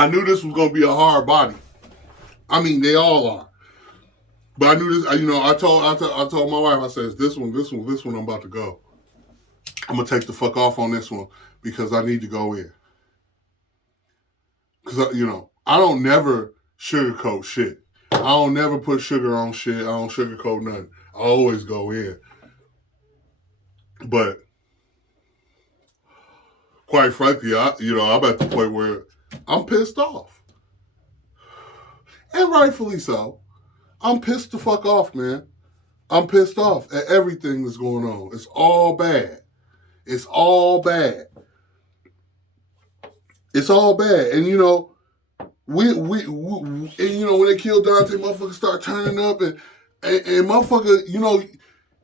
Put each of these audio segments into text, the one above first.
I knew this was gonna be a hard body. I mean, they all are. But I knew this. I told my wife. I said, this one. I'm about to go. I'm gonna take the fuck off on this one because I need to go in. Because I don't never sugarcoat shit. I don't never put sugar on shit. I don't sugarcoat nothing. I always go in. But quite frankly, I'm at the point where I'm pissed off, and rightfully so. I'm pissed the fuck off, man. I'm pissed off at everything that's going on. It's all bad. It's all bad. It's all bad. And we when they killed Dante, motherfuckers start turning up and motherfucker,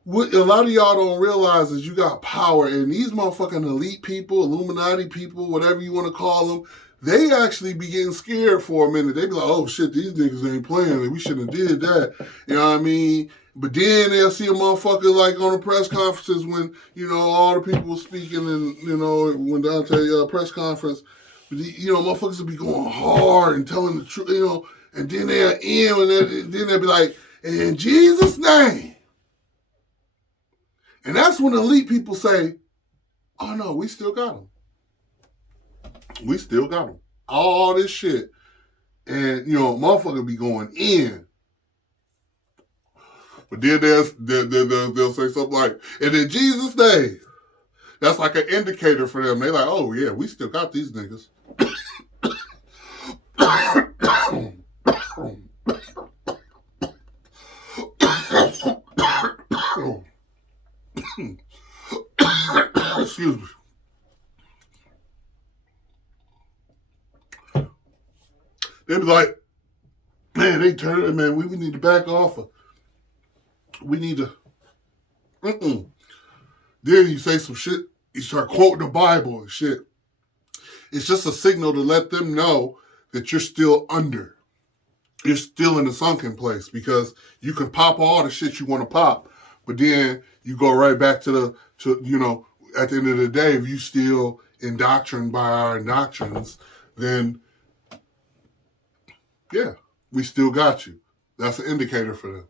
what a lot of y'all don't realize is you got power, and these motherfucking elite people, Illuminati people, whatever you want to call them, they actually be getting scared for a minute. They be like, oh shit, these niggas ain't playing. We shouldn't have did that. You know what I mean? But then they'll see a motherfucker like on the press conferences when, all the people were speaking and, when Dante press conference, motherfuckers will be going hard and telling the truth, and then they'll end and then they'll be like, in Jesus' name. And that's when elite people say, oh no, we still got them. We still got them. All this shit. And, motherfucker be going in. But then they'll say something like, and in Jesus' name. That's like an indicator for them. They like, oh yeah, we still got these niggas. Excuse me. They be like, man, they turn it, man, we need to back off. We need to, Then you say some shit, you start quoting the Bible and shit. It's just a signal to let them know that you're still under. You're still in the sunken place because you can pop all the shit you want to pop, but then you go right back to at the end of the day, if you still indoctrined by our doctrines, then yeah, we still got you. That's an indicator for them.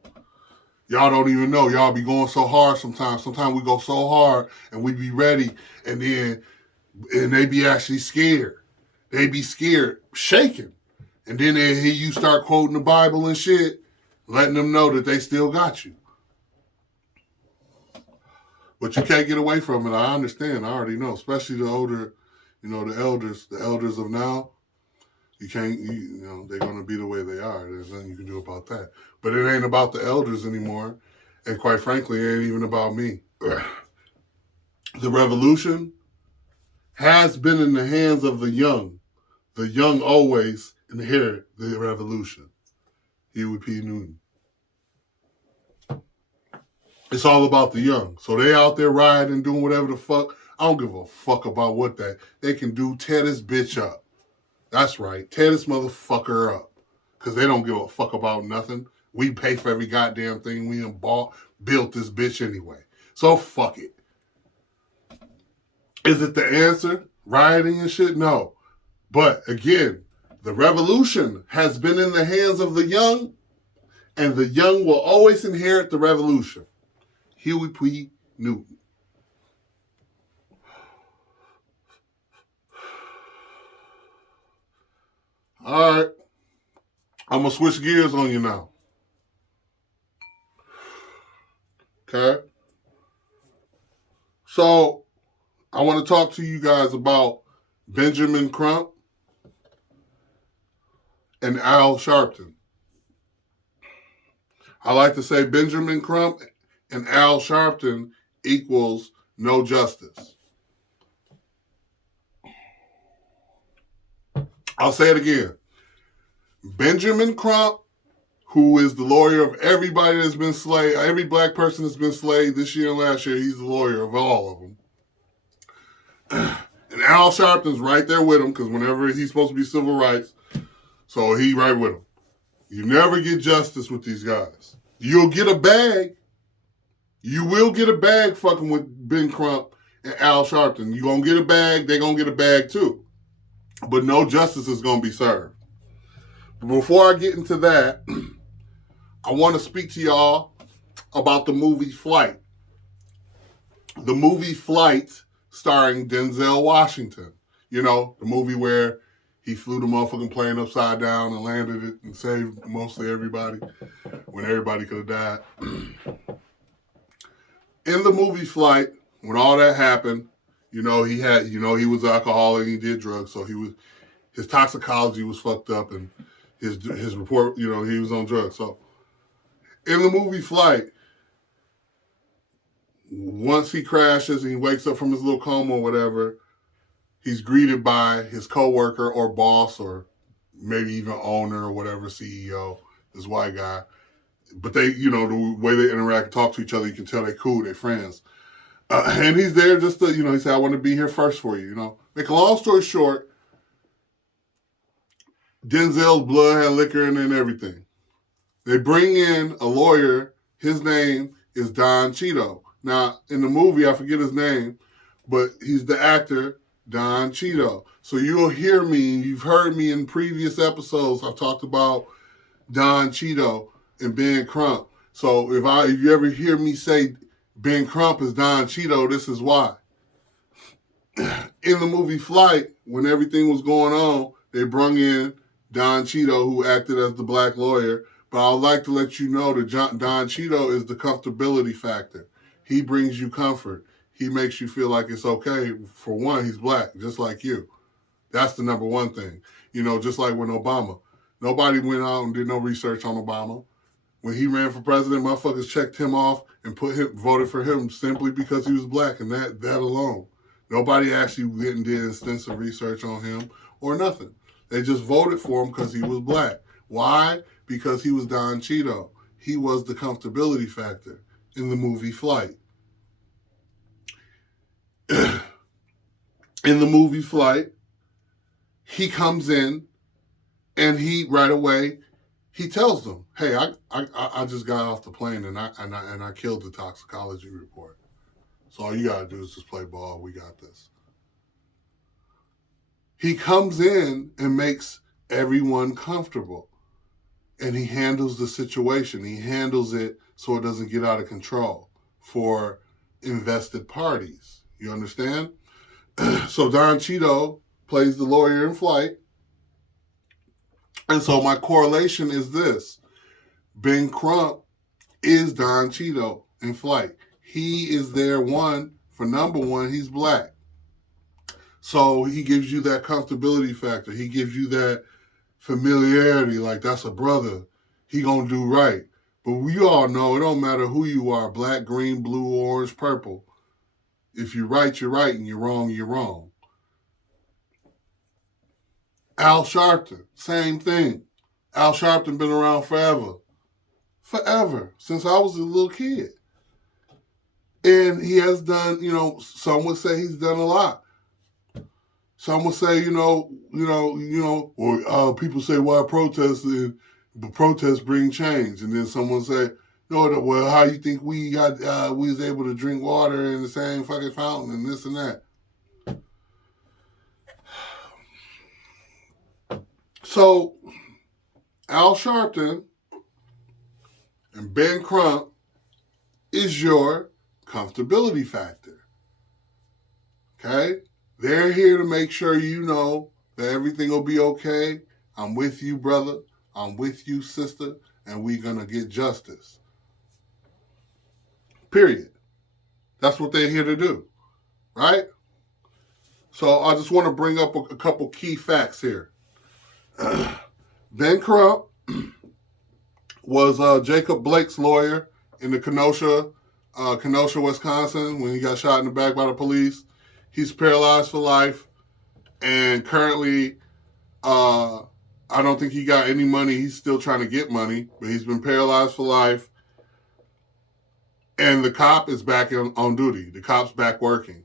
Y'all don't even know. Y'all be going so hard sometimes. Sometimes we go so hard and we be ready and they be actually scared. They be scared, shaking. And then they hear you start quoting the Bible and shit, letting them know that they still got you. But you can't get away from it. I understand. I already know. Especially the older, the elders of now. You can't, they're going to be the way they are. There's nothing you can do about that. But it ain't about the elders anymore. And quite frankly, it ain't even about me. The revolution has been in the hands of the young. The young always inherit the revolution. Huey P. Newton. It's all about the young. So they out there riding, doing whatever the fuck. I don't give a fuck about what they can do. Tear this bitch up. That's right. Tear this motherfucker up. Because they don't give a fuck about nothing. We pay for every goddamn thing we built this bitch anyway. So fuck it. Is it the answer? Rioting and shit? No. But again, the revolution has been in the hands of the young, and the young will always inherit the revolution. Huey P. Newton. All right. I'm going to switch gears on you now. Okay? So, I want to talk to you guys about Benjamin Crump and Al Sharpton. I like to say Benjamin Crump and Al Sharpton equals no justice. I'll say it again. Benjamin Crump, who is the lawyer of everybody that's been slayed, every black person that's been slayed this year and last year, he's the lawyer of all of them. And Al Sharpton's right there with him because whenever he's supposed to be civil rights, so he right with him. You never get justice with these guys. You'll get a bag. You will get a bag fucking with Ben Crump and Al Sharpton. You gonna get a bag, they gonna get a bag too. but no justice is going to be served. But before I get into that, I want to speak to y'all about the movie Flight. The movie Flight starring Denzel Washington. You know, the movie where he flew the motherfucking plane upside down and landed it and saved mostly everybody when everybody could have died. In the movie Flight, when all that happened, he was alcoholic and he did drugs, so his toxicology was fucked up and his report, he was on drugs. So in the movie Flight, once he crashes and he wakes up from his little coma or whatever, he's greeted by his coworker or boss or maybe even owner or whatever, CEO, this white guy. But they, the way they interact and talk to each other, you can tell they're cool, they're friends. And he's there just to, he said, I want to be here first for you, Make a long story short, Denzel's blood had liquor in it and everything. They bring in a lawyer. His name is Don Cheadle. Now, in the movie, I forget his name, but he's the actor, Don Cheadle. So you'll hear me, you've heard me in previous episodes, I've talked about Don Cheadle and Ben Crump. So if you ever hear me say Ben Crump is Don Cheadle, this is why. In the movie Flight, when everything was going on, they brung in Don Cheadle, who acted as the black lawyer. But I'd like to let you know that Don Cheadle is the comfortability factor. He brings you comfort. He makes you feel like it's okay. For one, he's black, just like you. That's the number one thing. Just like when Obama. Nobody went out and did no research on Obama. When he ran for president, motherfuckers checked him off and voted for him simply because he was black, and that alone. Nobody actually went and did extensive research on him or nothing. They just voted for him because he was black. Why? Because he was Don Cheadle. He was the comfortability factor in the movie Flight. In the movie Flight, he comes in and right away, he tells them, "Hey, I just got off the plane and I killed the toxicology report. So all you gotta do is just play ball. We got this." He comes in and makes everyone comfortable, and he handles the situation. He handles it so it doesn't get out of control for invested parties. You understand? So Don Cheadle plays the lawyer in Flight. And so my correlation is this. Ben Crump is Don Cheadle in Flight. He is there, for number one, he's black. So he gives you that comfortability factor. He gives you that familiarity, like that's a brother. He gonna do right. But we all know it don't matter who you are, black, green, blue, orange, purple. If you're right, you're right, and you're wrong, you're wrong. Al Sharpton, same thing. Al Sharpton been around forever. Forever, since I was a little kid. And he has done, some would say he's done a lot. Some would say, or people say, why protest? But protests bring change. And then someone say, well, how you think we was able to drink water in the same fucking fountain and this and that? So, Al Sharpton and Ben Crump is your comfortability factor. Okay? They're here to make sure you know that everything will be okay. I'm with you, brother. I'm with you, sister. And we're going to get justice. Period. That's what they're here to do. Right? So I just want to bring up a couple key facts here. Ben Crump was Jacob Blake's lawyer in the Kenosha, Wisconsin, when he got shot in the back by the police. He's paralyzed for life, and currently, I don't think he got any money. He's still trying to get money, but he's been paralyzed for life. And the cop is back on duty. The cop's back working.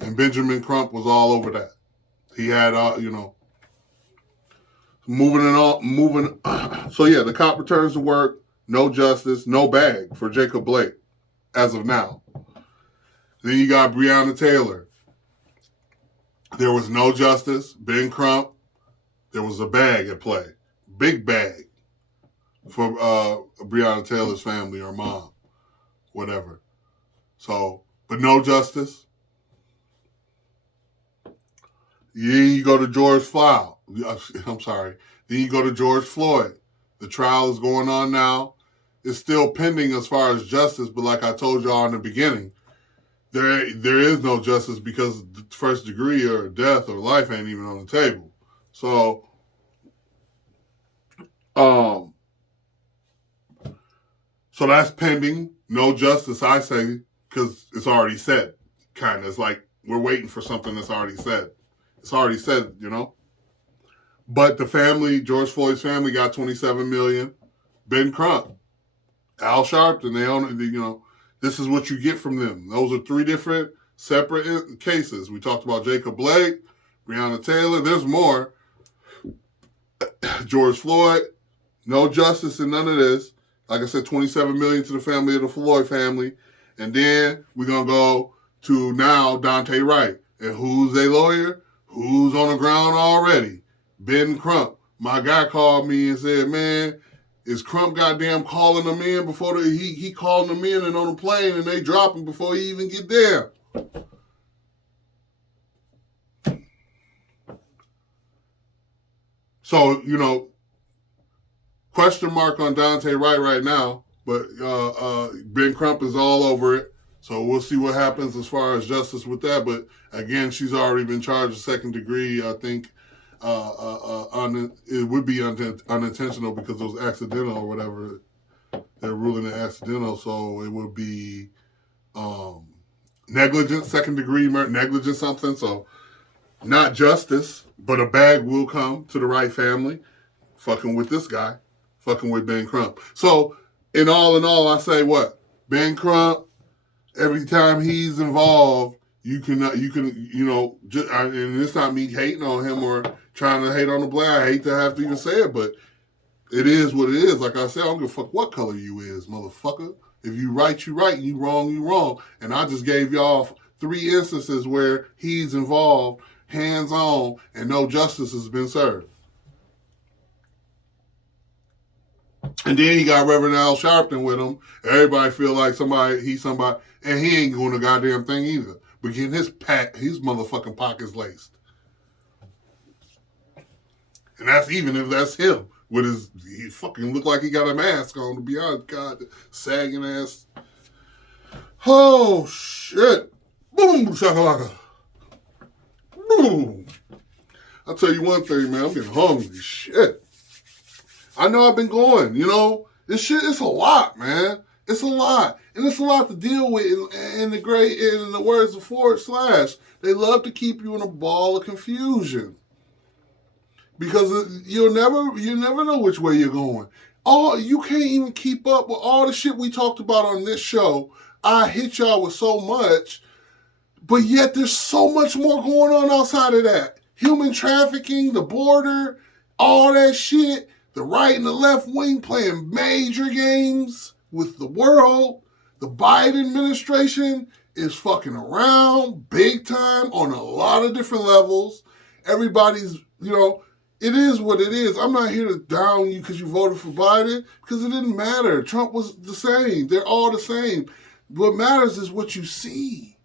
And Benjamin Crump was all over that. He had, moving. So yeah, the cop returns to work. No justice, no bag for Jacob Blake as of now. Then you got Breonna Taylor. There was no justice. Ben Crump, there was a bag at play. Big bag for Breonna Taylor's family or mom, whatever. So, but no justice. Then you go to George Floyd. I'm sorry. Then you go to George Floyd. The trial is going on now. It's still pending as far as justice, but like I told y'all in the beginning, there is no justice because the first degree or death or life ain't even on the table. So, so that's pending. No justice, I say, because it's already said. Kind of, it's like we're waiting for something that's already said. It's already said, you know. But the family, George Floyd's family, got $27 million. Ben Crump, Al Sharpton, they own it. You know, this is what you get from them. Those are three different separate cases. We talked about Jacob Blake, Breonna Taylor. There's more. George Floyd, no justice in none of this. Like I said, $27 million to the family of the Floyd family. And then we're going to go to now Dante Wright. And who's their lawyer? Who's on the ground already? Ben Crump. My guy called me and said, man, is Crump goddamn calling them in before he calling them in and on the plane and they drop him before he even get there. So, you know, question mark on Dante Wright right now, but Ben Crump is all over it. So we'll see what happens as far as justice with that. But again, she's already been charged with second degree. I think it would be unintentional because it was accidental or whatever. They're ruling it accidental, so it would be negligence, second degree negligence, something. So not justice, but a bag will come to the right family. Fucking with this guy, fucking with Ben Crump. So in all, I say what? Ben Crump, every time he's involved, you can, you know, and it's not me hating on him or trying to hate on the black. I hate to have to even say it, but it is what it is. Like I said, I don't give a fuck what color you is, motherfucker. If you right, you right. You wrong, you wrong. And I just gave y'all 3 instances where he's involved, hands-on, and no justice has been served. And then he got Reverend Al Sharpton with him. Everybody feel like he's somebody, and he ain't doing a goddamn thing either. But getting his motherfucking pockets laced. And that's even if that's him. He fucking look like he got a mask on, to be honest. God, sagging ass. Oh, shit. Boom, shakalaka. Boom. I'll tell you one thing, man. I'm getting hungry. Shit. I know I've been going, you know. This shit, it's a lot, man. It's a lot. And it's a lot to deal with in the words of /. They love to keep you in a ball of confusion. Because you never know which way you're going. You can't even keep up with all the shit we talked about on this show. I hit y'all with so much, but yet there's so much more going on outside of that. Human trafficking, the border, all that shit. The right and the left wing playing major games with the world. The Biden administration is fucking around big time on a lot of different levels. Everybody's, you know, it is what it is. I'm not here to down you because you voted for Biden, because it didn't matter. Trump was the same. They're all the same. What matters is what you see.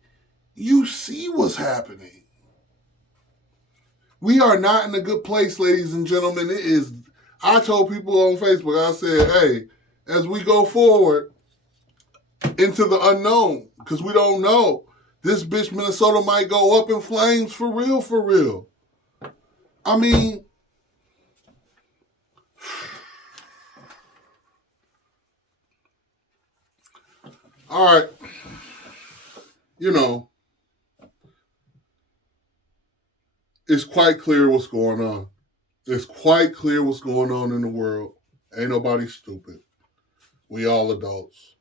You see what's happening. We are not in a good place, ladies and gentlemen. It is. I told people on Facebook, I said, hey, as we go forward into the unknown, because we don't know, this bitch Minnesota might go up in flames for real, for real. I mean, all right, you know, it's quite clear what's going on. It's quite clear what's going on in the world. Ain't nobody stupid. We all adults.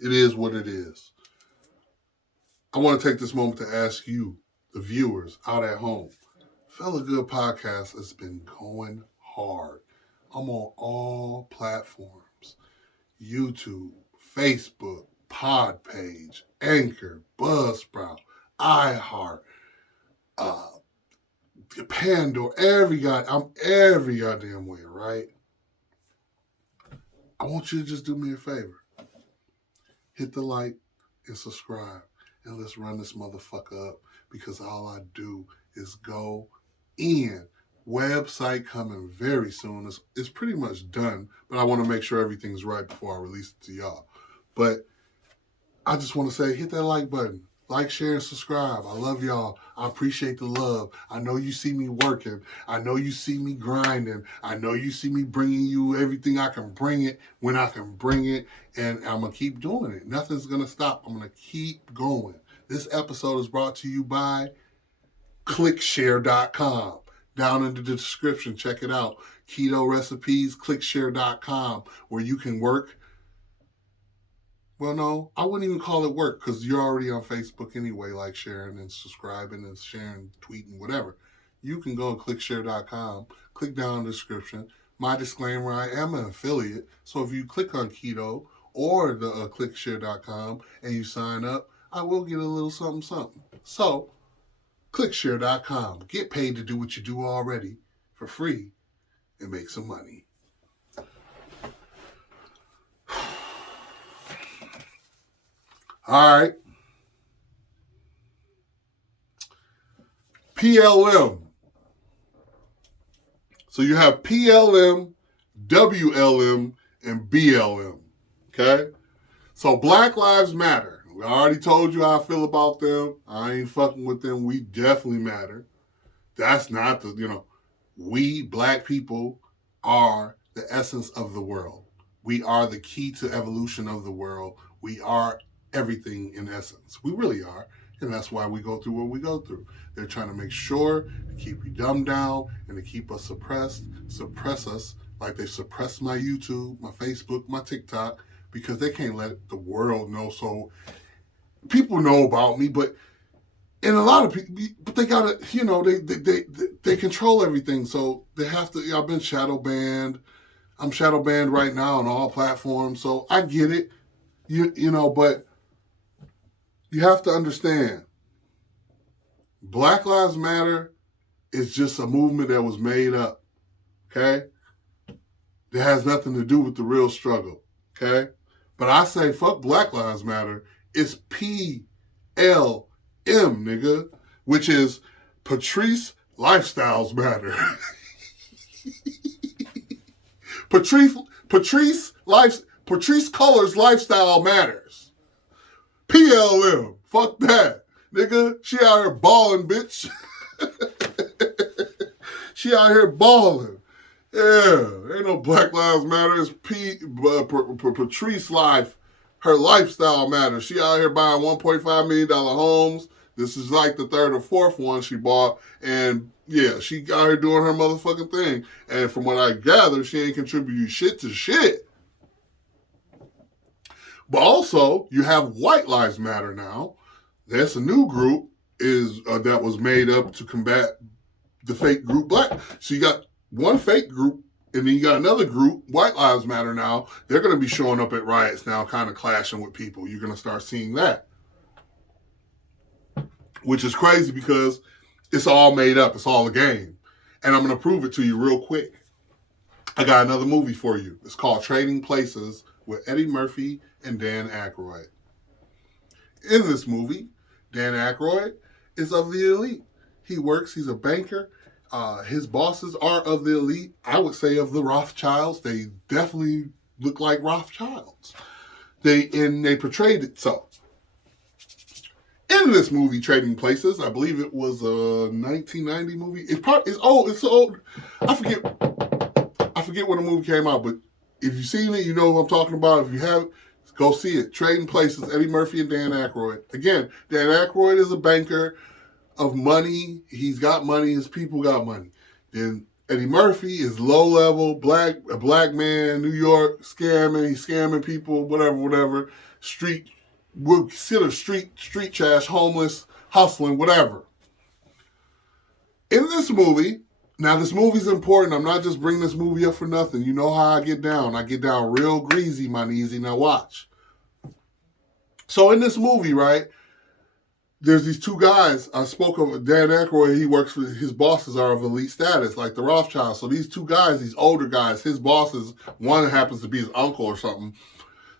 It is what it is. I want to take this moment to ask you, the viewers out at home. Fellagood Podcast has been going hard. I'm on all platforms. YouTube, Facebook, Podpage, Anchor, Buzzsprout, iHeart, Pandora, every goddamn way, right? I want you to just do me a favor. Hit the like and subscribe, and let's run this motherfucker up, because all I do is go in. Website coming very soon. It's pretty much done, but I want to make sure everything's right before I release it to y'all. But I just want to say, hit that like button. Like, share, and subscribe. I love y'all. I appreciate the love. I know you see me working. I know you see me grinding. I know you see me bringing you everything I can bring it when I can bring it. And I'm going to keep doing it. Nothing's going to stop. I'm going to keep going. This episode is brought to you by clickshare.com. Down in the description, check it out. Keto Recipes, clickshare.com, where you can work. Well, no, I wouldn't even call it work, because you're already on Facebook anyway, like sharing and subscribing and sharing, tweeting, whatever. You can go to clickshare.com, click down in the description. My disclaimer, I am an affiliate, so if you click on Keto or the clickshare.com and you sign up, I will get a little something, something. So, clickshare.com. Get paid to do what you do already for free and make some money. All right. PLM. So you have PLM, WLM, and BLM. Okay? So Black Lives Matter. We already told you how I feel about them. I ain't fucking with them. We definitely matter. That's not we black people are the essence of the world. We are the key to evolution of the world. We are everything in essence. We really are. And that's why we go through what we go through. They're trying to make sure to keep you dumbed down and to keep us suppress us like they suppressed my YouTube, my Facebook, my TikTok, because they can't let the world know. So people know about me, but and a lot of people, but they gotta, they control everything. So they have to. I've been shadow banned. I'm shadow banned right now on all platforms. So I get it, but you have to understand, Black Lives Matter is just a movement that was made up, okay? That has nothing to do with the real struggle, okay? But I say, fuck Black Lives Matter. It's PLM, nigga, which is Patrice Lifestyles Matter. Patrice Color's Lifestyle Matters. PLM. Fuck that. Nigga, she out here balling, bitch. She out here balling. Yeah, ain't no Black Lives Matter. It's Patrice life. Her lifestyle matters. She out here buying $1.5 million homes. This is like the third or fourth one she bought. And yeah, she out here doing her motherfucking thing. And from what I gather, she ain't contributing shit to shit. But also, you have White Lives Matter now. That's a new group that was made up to combat the fake group Black. So you got one fake group, and then you got another group, White Lives Matter now. They're going to be showing up at riots now, kind of clashing with people. You're going to start seeing that. Which is crazy because it's all made up. It's all a game. And I'm going to prove it to you real quick. I got another movie for you. It's called Trading Places with Eddie Murphy and Dan Aykroyd. In this movie, Dan Aykroyd is of the elite. He's a banker. His bosses are of the elite. I would say of the Rothschilds. They definitely look like Rothschilds. They portrayed it so. In this movie, Trading Places, I believe it was a 1990 movie. It's old. It's old. I forget when the movie came out, but if you've seen it, you know what I'm talking about. If you haven't, go see it. Trading Places, Eddie Murphy and Dan Aykroyd. Again, Dan Aykroyd is a banker of money. He's got money. His people got money. Then Eddie Murphy is low-level, a black man, New York, scamming. He's scamming people, whatever. We'll consider street trash, homeless, hustling, whatever. In this movie, now this movie's important. I'm not just bringing this movie up for nothing. You know how I get down. I get down real greasy, my kneesy. Now watch. So in this movie, right, there's these two guys. I spoke of Dan Aykroyd. He works for, his bosses are of elite status, like the Rothschilds. So these two guys, these older guys, his bosses, one happens to be his uncle or something.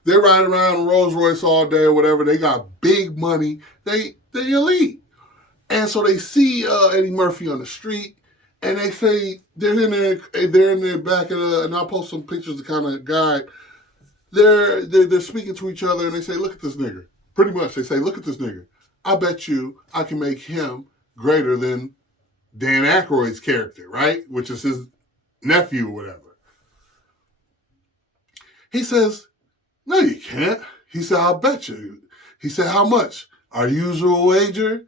They're riding around in Rolls Royce all day or whatever. They got big money. They elite. And so they see Eddie Murphy on the street, and they say they're in their back of the, and I'll post some pictures to kind of guide. They're speaking to each other, and they say, "Look at this nigga." Pretty much, they say, "Look at this nigga. I bet you I can make him greater than Dan Aykroyd's character, right? Which is his nephew or whatever." He says, "No, you can't." He said, "I'll bet you." He said, "How much?" "Our usual wager."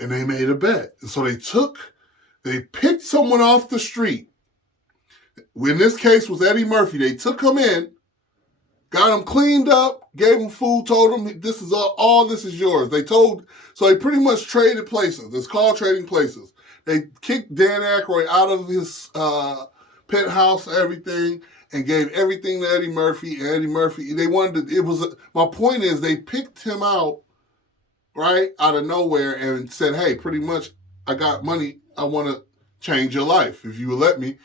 And they made a bet. And so they picked someone off the street. In this case was Eddie Murphy. They took him in, got him cleaned up, gave him food, told him this is all this is yours. So they pretty much traded places. It's called trading places. They kicked Dan Aykroyd out of his penthouse, everything, and gave everything to Eddie Murphy. And Eddie Murphy, my point is they picked him out, right, out of nowhere and said, "Hey, pretty much, I got money. I want to change your life if you will let me."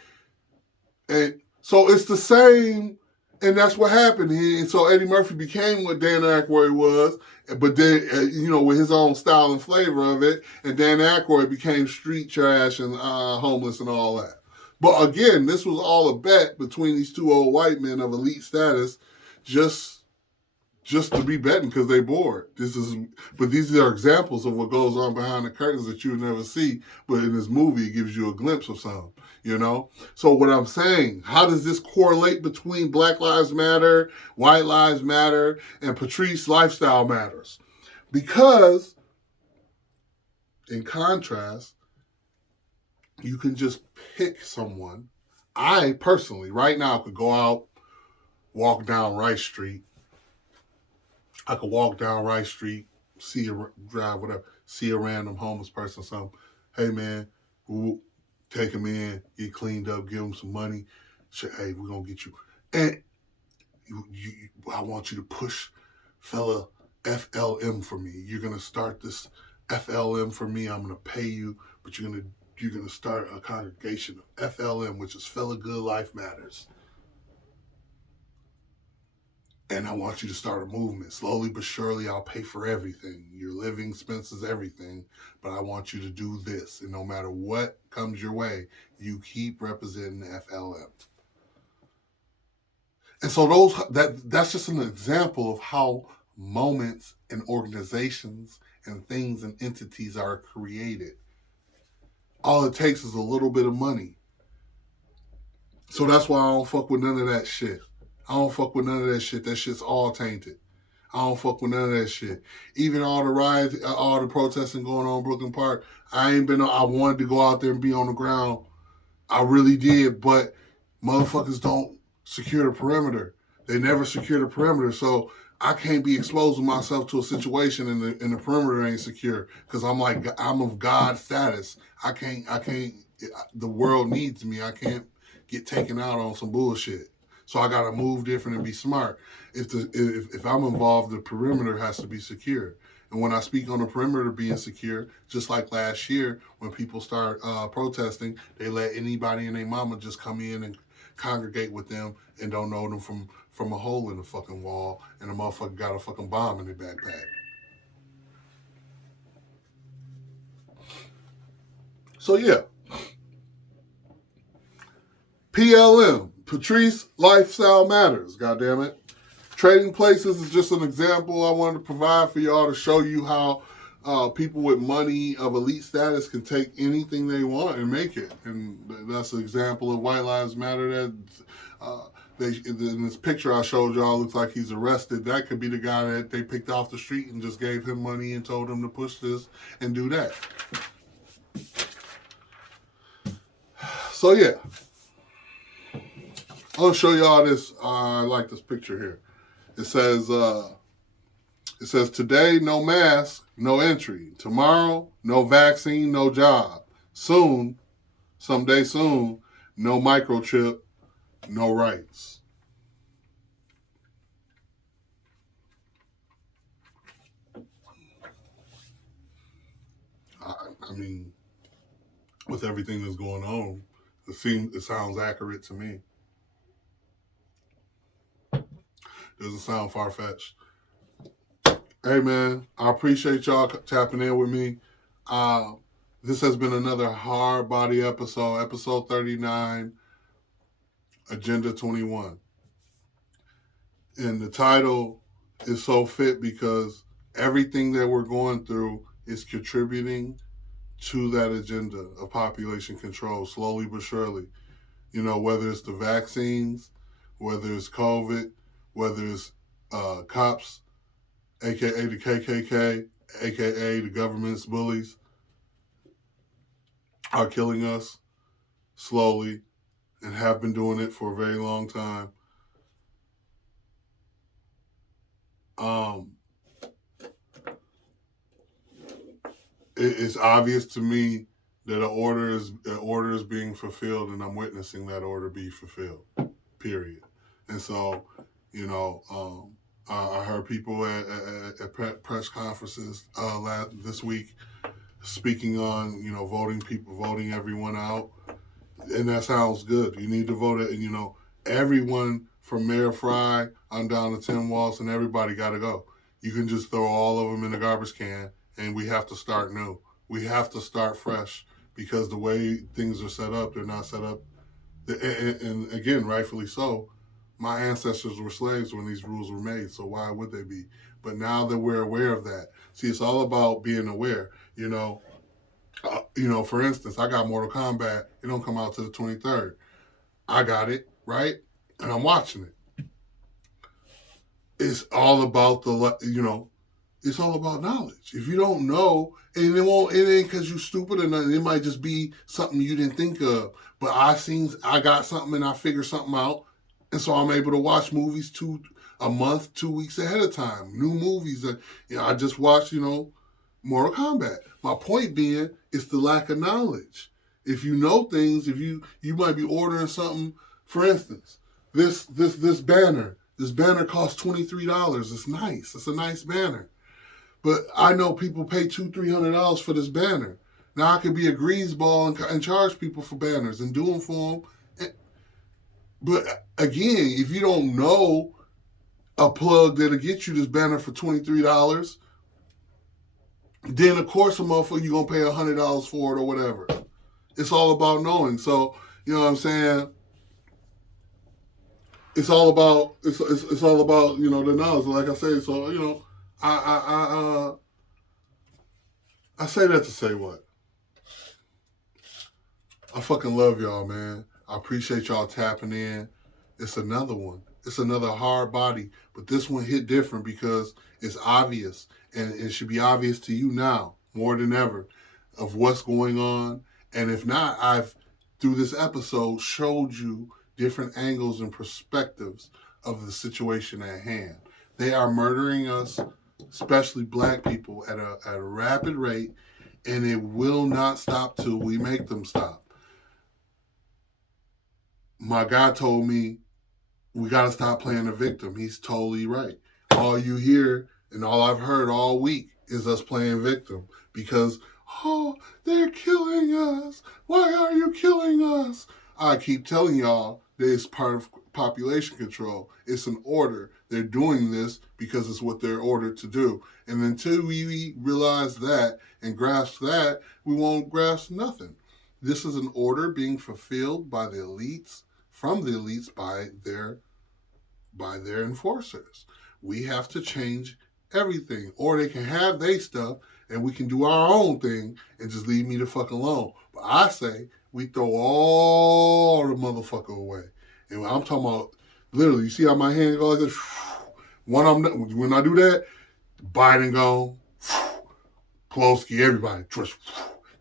And so it's the same, and that's what happened. And so Eddie Murphy became what Dan Aykroyd was, but then, with his own style and flavor of it, and Dan Aykroyd became street trash and homeless and all that. But again, this was all a bet between these two old white men of elite status, just to be betting because they bored. But these are examples of what goes on behind the curtains that you never see. But in this movie, it gives you a glimpse of some, So what I'm saying, how does this correlate between Black Lives Matter, White Lives Matter, and Patrice Lifestyle Matters? Because, in contrast, you can just pick someone. I personally, right now, could go out, walk down Rice Street. I could walk down Rice Street, see a random homeless person, something. "Hey, man, we'll take him in, get cleaned up, give him some money. Say, hey, we're going to get you. And I want you to push fella FLM for me. You're going to start this FLM for me. I'm going to pay you, but you're going to start a congregation of FLM, which is Fellagood Life Matters. And I want you to start a movement. Slowly but surely, I'll pay for everything. Your living expenses, everything. But I want you to do this. And no matter what comes your way, you keep representing the FLM. And so that's just an example of how moments and organizations and things and entities are created. All it takes is a little bit of money. So that's why I don't fuck with none of that shit. I don't fuck with none of that shit. That shit's all tainted. I don't fuck with none of that shit. Even all the riots, all the protesting going on in Brooklyn Park, I wanted to go out there and be on the ground. I really did, but motherfuckers don't secure the perimeter. They never secure the perimeter, so I can't be exposing myself to a situation and the perimeter ain't secure because I'm of God status. I can't, the world needs me. I can't get taken out on some bullshit. So I gotta move different and be smart. If I'm involved, the perimeter has to be secure. And when I speak on the perimeter being secure, just like last year when people start protesting, they let anybody and their mama just come in and congregate with them and don't know them from a hole in the fucking wall, and the motherfucker got a fucking bomb in their backpack. So yeah. PLM, Patrice Lifestyle Matters, goddammit. Trading places is just an example I wanted to provide for y'all to show you how people with money of elite status can take anything they want and make it. And that's an example of White Lives Matter that in this picture I showed y'all looks like he's arrested. That could be the guy that they picked off the street and just gave him money and told him to push this and do that. So yeah. I'm going to show y'all this. I like this picture here. It says, today, no mask, no entry. Tomorrow, no vaccine, no job. Soon, someday soon, no microchip, no rights. mean, with everything that's going on, it sounds accurate to me. Doesn't sound far-fetched. Hey, man, I appreciate y'all tapping in with me. This has been another Hard Body episode 39, Agenda 21. And the title is so fit because everything that we're going through is contributing to that agenda of population control, slowly but surely. You know, whether it's the vaccines, whether it's COVID, whether it's cops, aka the KKK, aka the government's bullies, are killing us slowly and have been doing it for a very long time. It's obvious to me that an order is being fulfilled, and I'm witnessing that order be fulfilled. Period. And so, you know, I heard people at press conferences this week speaking on, you know, voting everyone out, and that sounds good. You need to vote it, and you know, everyone from Mayor Fry on down to Tim Walz and everybody got to go. You can just throw all of them in the garbage can, and we have to start new. We have to start fresh because the way things are set up, they're not set up. And again, rightfully so. My ancestors were slaves when these rules were made, so why would they be? But now that we're aware of that, see, it's all about being aware. You know, for instance, I got Mortal Kombat. It don't come out till the 23rd. I got it, right? And I'm watching it. It's all about it's all about knowledge. If you don't know, and it ain't because you're stupid or nothing. It might just be something you didn't think of. But I got something and I figured something out. And so I'm able to watch movies a month, 2 weeks ahead of time. New movies that, I just watched, Mortal Kombat. My point being, it's the lack of knowledge. If you know things, if you might be ordering something, for instance, this banner costs $23. It's nice. It's a nice banner. But I know people pay $200-$300 for this banner. Now I could be a greaseball and charge people for banners and do them for them. But again, if you don't know a plug that'll get you this banner for $23, then of course a motherfucker you're gonna pay $100 for it or whatever. It's all about knowing. So you know what I'm saying. It's all about the knowledge. Like I say, so I say that to say what? I fucking love y'all, man. I appreciate y'all tapping in. It's another one. It's another hard body. But this one hit different because it's obvious. And it should be obvious to you now, more than ever, of what's going on. And if not, I've, through this episode, showed you different angles and perspectives of the situation at hand. They are murdering us, especially black people, at a rapid rate, and it will not stop till we make them stop. My guy told me, we got to stop playing the victim. He's totally right. All you hear and all I've heard all week is us playing victim because, they're killing us. Why are you killing us? I keep telling y'all that it's part of population control. It's an order. They're doing this because it's what they're ordered to do. And until we realize that and grasp that, we won't grasp nothing. This is an order being fulfilled by the elites, from the elites by their enforcers. We have to change everything, or they can have their stuff and we can do our own thing and just leave me the fuck alone. But I say we throw all the motherfucker away. And I'm talking about, literally, you see how my hand goes like this? When I do that, Biden gone, Pelosi, everybody,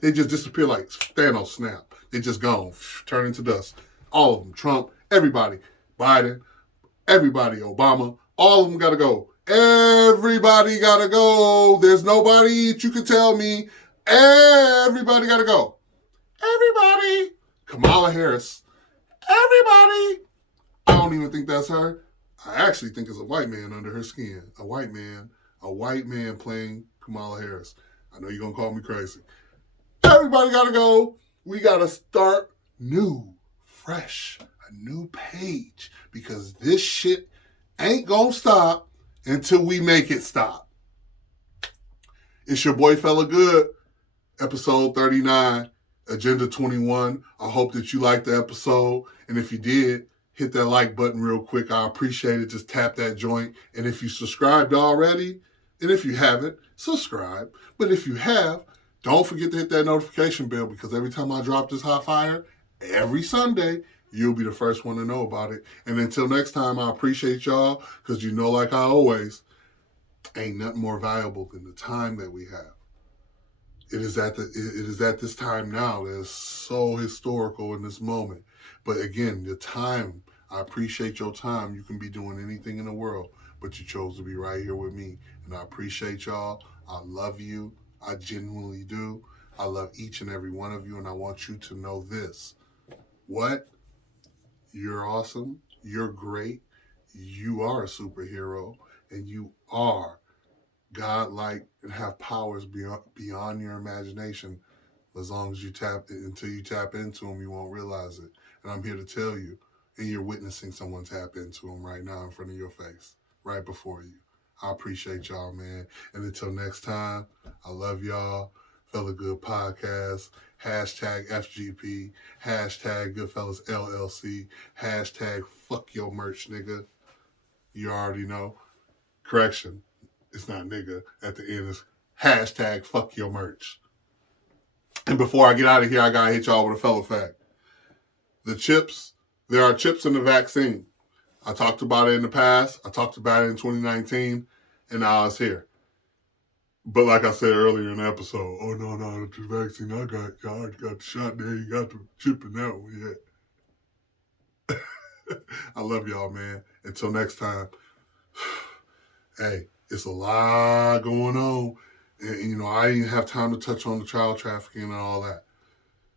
they just disappear like Thanos snap. They just gone, turn into dust. All of them, Trump, everybody, Biden, everybody, Obama, all of them got to go. Everybody got to go. There's nobody that you can tell me. Everybody got to go. Everybody. Kamala Harris. Everybody. I don't even think that's her. I actually think it's a white man under her skin. A white man playing Kamala Harris. I know you're going to call me crazy. Everybody got to go. We got to start new, fresh, a new page because this shit ain't going to stop until we make it stop. It's your boy Fellagood, episode 39, Agenda 21. I hope that you liked the episode. And if you did, hit that like button real quick. I appreciate it. Just tap that joint. And if you subscribed already, and if you haven't, subscribe. But if you have, don't forget to hit that notification bell because every time I drop this hot fire, every Sunday, you'll be the first one to know about it. And until next time, I appreciate y'all because you know, like I always, ain't nothing more valuable than the time that we have. It is at this time now that is so historical in this moment. But again, the time, I appreciate your time. You can be doing anything in the world, but you chose to be right here with me. And I appreciate y'all. I love you. I genuinely do. I love each and every one of you, and I want you to know this. What? You're awesome. You're great. You are a superhero, and you are godlike and have powers beyond your imagination. As long as until you tap into them, you won't realize it. And I'm here to tell you, and you're witnessing someone tap into them right now in front of your face, right before you. I appreciate y'all, man. And until next time, I love y'all. Fellagood Podcast, hashtag FGP, hashtag Goodfellas LLC, hashtag fuck your merch, nigga. You already know. Correction, it's not nigga. At the end, it's hashtag fuck your merch. And before I get out of here, I gotta hit y'all with a fellow fact. There are chips in the vaccine. I talked about it in the past. I talked about it in 2019, and now it's here. But like I said earlier in the episode, oh no, the vaccine I got the shot there. You got the chip in that one yet. I love y'all, man. Until next time. Hey, it's a lot going on. And, I didn't have time to touch on the child trafficking and all that.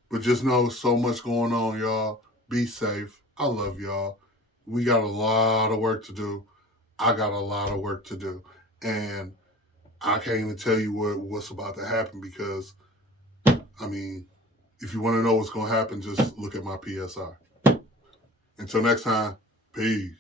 But just know so much going on, y'all. Be safe. I love y'all. We got a lot of work to do. I got a lot of work to do. And I can't even tell you what's about to happen because, if you want to know what's going to happen, just look at my PSR. Until next time, peace.